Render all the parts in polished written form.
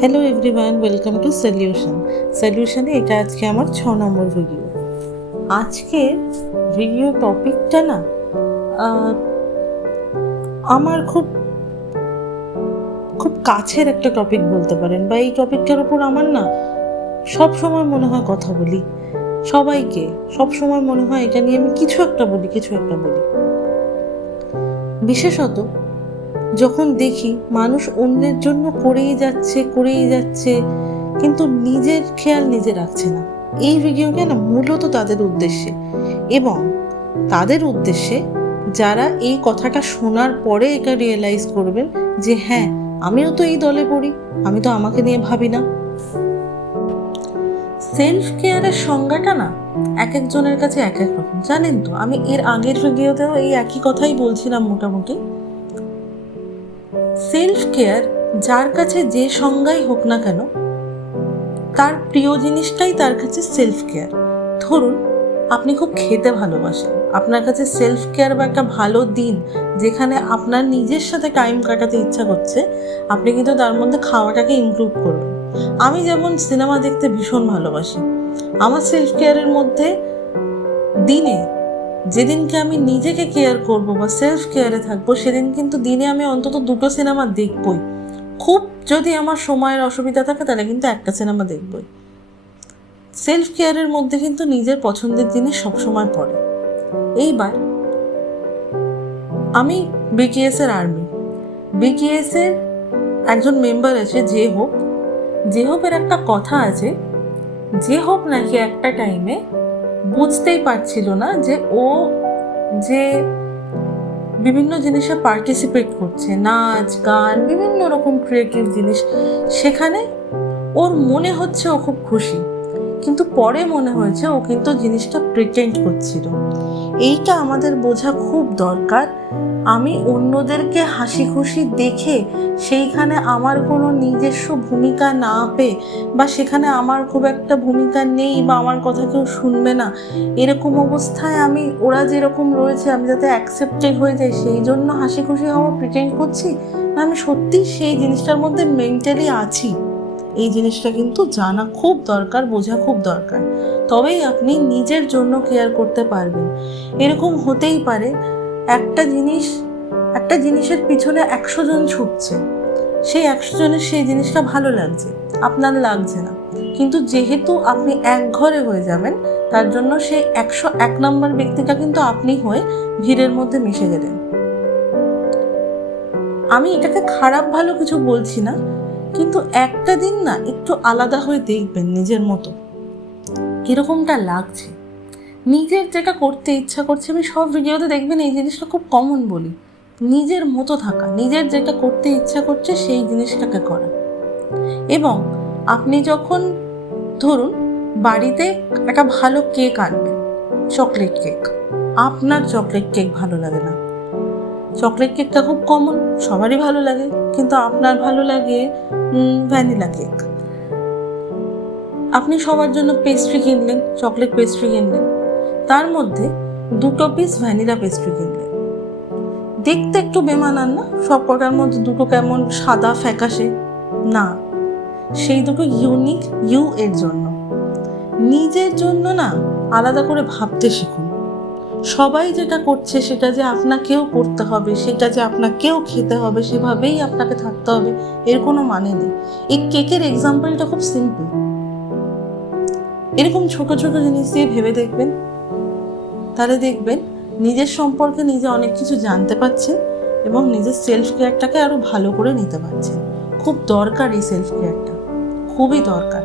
Hello everyone, welcome to সলিউশনে এটা আজকে আমার 6 নম্বর ভিডিও। আজকের ভিডিও টপিকটা না আমার খুব খুব কাছের একটা টপিক বলতে পারেন, বা এই টপিকটার উপর আমার না সব সময় মনে হয় কথা বলি, সবাইকে সব সময় মনে হয় এটা নিয়ে আমি কিছু একটা বলি। বিশেষত যখন দেখি মানুষ অন্যের জন্য করেই যাচ্ছে কিন্তু নিজের খেয়াল নিজে রাখছে না। এই ভিডিওটা না মূলত তাদের উদ্দেশ্যে, এবং তাদের উদ্দেশ্যে যারা এই কথাটা শোনার পরে এটা রিয়েলাইজ করবেন যে হ্যাঁ, আমিও তো এই দলে পড়ি, আমি তো আমাকে নিয়ে ভাবি না। সেলফ কেয়ারের সংজ্ঞাটা না এক একজনের কাছে এক এক রকম, জানেন তো। আমি এর আগের ভিডিওতেও এই একই কথাই বলছিলাম মোটামুটি। সেলফ কেয়ার যার কাছে যে সংজ্ঞাই হোক না কেন, তার প্রিয় জিনিসটাই তার কাছে সেলফ কেয়ার। ধরুন আপনি খুব খেতে ভালোবাসেন, আপনার কাছে সেলফ কেয়ার বা একটা ভালো দিন যেখানে আপনার নিজের সাথে টাইম কাটাতে ইচ্ছা করছে, আপনি কিন্তু তার মধ্যে খাওয়াটাকে ইনক্লুড করবেন। আমি যেমন সিনেমা দেখতে ভীষণ ভালোবাসি, আমার সেলফ কেয়ারের মধ্যে দিনে যেদিনকে আমি নিজেকে কেয়ার করব বা সেলফ কেয়ারে থাকবো, সেদিন কিন্তু দিনে আমি অন্তত 2টো সিনেমা দেখবই। খুব যদি আমার সময়ের অসুবিধা থাকে তাহলে কিন্তু একটা সিনেমা দেখবই। সেলফ কেয়ারের মধ্যে কিন্তু নিজের পছন্দের জিনিস সবসময় পড়ে। এইবার আমি বিটিএস এর বিটিএস এর একজন মেম্বার আছে জেহোপের একটা কথা আছে, জেহোপ নাকি একটা টাইমে বুঝতেই পারছিল না যে ও যে বিভিন্ন জিনিসে পার্টিসিপেট করছে, নাচ গান বিভিন্ন রকম ক্রিয়েটিভ জিনিস, সেখানে ওর মনে হচ্ছে ও খুব খুশি, কিন্তু পরে মনে হয়েছে ও কিন্তু জিনিসটা প্রিটেন্ড করছিল। এইটা আমাদের বোঝা খুব দরকার। আমি অন্যদেরকে হাসি খুশি দেখে সেইখানে আমার কোনো নিজস্ব ভূমিকা না পেয়ে, বা সেখানে আমার খুব একটা ভূমিকা নেই বা আমার কথা কেউ শুনবে না, এরকম অবস্থায় আমি ওরা যেরকম রয়েছে আমি যাতে অ্যাকসেপ্টেড হয়ে যাই সেই জন্য হাসি খুশি হওয়া প্রিটেন্ড করছি, না আমি সত্যি সেই জিনিসটার মধ্যে মেন্টালি আছি। এই জিনিসটা কিন্তু জানা খুব দরকার, বোঝা খুব দরকার, তবেই আপনি নিজের জন্য কেয়ার করতে পারবেন। এরকম হতেই পারে একটা জিনিসের পিছনে 100 জন ছুটছে, সেই 100 জনের সেই জিনিসটা ভালো লাগছে, আপনার লাগছে না, কিন্তু যেহেতু আপনি এক ঘরে হয়ে যাবেন, তার জন্য সেই 101 নম্বর ব্যক্তিটা কিন্তু আপনি হয়ে ভিড়ের মধ্যে মিশে গেলেন। আমি এটাকে খারাপ ভালো কিছু বলছি না, কিন্তু একটা দিন না একটু আলাদা হয়ে দেখবেন নিজের মতো কিরকমটা লাগছে। নিজের যেটা করতে ইচ্ছা করছে, আমি সব ভিডিওতে দেখবেন এই জিনিসটা খুব কমন বলি, নিজের মতো থাকা, নিজের যেটা করতে ইচ্ছা করছে সেই জিনিসটাকে করা। এবং আপনি যখন ধরুন বাড়িতে একটা ভালো কেক আনবেন, চকলেট কেক, আপনার চকলেট কেক ভালো লাগে না, চকলেট কেকটা খুব কমন, সবারই ভালো লাগে, কিন্তু আপনার ভালো লাগে ভ্যানিলা কেক। আপনি সবার জন্য পেস্ট্রি কিনলেন, চকলেট পেস্ট্রি কিনলেন, তার মধ্যে 2 পিস ভ্যানিলা পেস্ট্রি কিনলেন। দেখতে একটু বেমানান না? সব কটার মধ্যে 2টো কেমন সাদা ফ্যাকাশে না, সেই 2টো ইউনিক এর জন্য। নিজের জন্য না আলাদা করে ভাবতে শিখুন। সবাই যেটা করছে সেটা যে আপনাকেও করতে হবে, সেটা যে আপনাকেও খেতে হবে, সেভাবেই আপনাকে থাকতে হবে, এর কোনো মানে নেই। এই কেকের এক্সাম্পলটা খুব সিম্পল। এরকম ছোট ছোট জিনিস দিয়ে ভেবে দেখবেন, তাহলে দেখবেন নিজের সম্পর্কে নিজে অনেক কিছু জানতে পারছেন এবং নিজের সেলফ কেয়ারটাকে আরও ভালো করে নিতে পারছেন। খুব দরকার এই সেলফ কেয়ারটা, খুবই দরকার।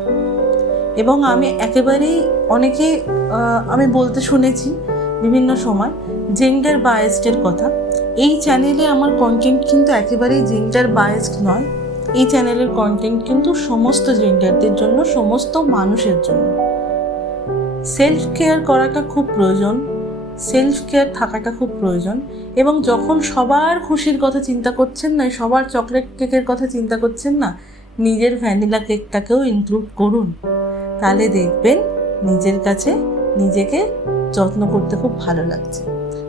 এবং আমি একেবারেই অনেকে আমি বলতে শুনেছি বিভিন্ন সময় জেন্ডার বায়াসডের কথা। এই চ্যানেলে আমার কন্টেন্ট কিন্তু একেবারেই জেন্ডার বায়াসড নয়। এই চ্যানেলের কন্টেন্ট কিন্তু সমস্ত জেন্ডারদের জন্য, সমস্ত মানুষের জন্য। সেলফ কেয়ার করাটা খুব প্রয়োজন, সেলফ কেয়ার থাকাটা খুব প্রয়োজন। এবং যখন সবার খুশির কথা চিন্তা করছেন না, সবার চকলেট কেকের কথা চিন্তা করছেন না, নিজের ভ্যানিলা কেকটাকেও ইনক্লুড করুন, তাহলে দেখবেন নিজের কাছে নিজেকে যত্ন করতে খুব ভালো লাগছে।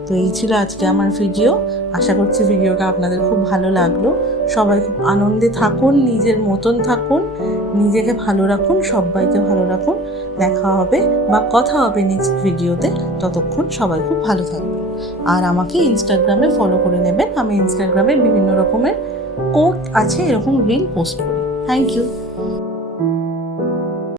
তো এই ছিল আজকে আমার ভিডিও। আশা করছি ভিডিওটা আপনাদের খুব ভালো লাগলো। সবাই খুব আনন্দে থাকুন, নিজের মতন থাকুন, নিজেকে ভালো রাখুন, সবাইকে ভালো রাখুন। দেখা হবে বা কথা হবে নেক্সট ভিডিওতে। ততক্ষণ সবাই খুব ভালো থাকবেন। আর আমাকে ইনস্টাগ্রামে ফলো করে নেবেন। আমি ইনস্টাগ্রামে বিভিন্ন রকমের কোট আছে এরকম রিল পোস্ট করি। Thank you.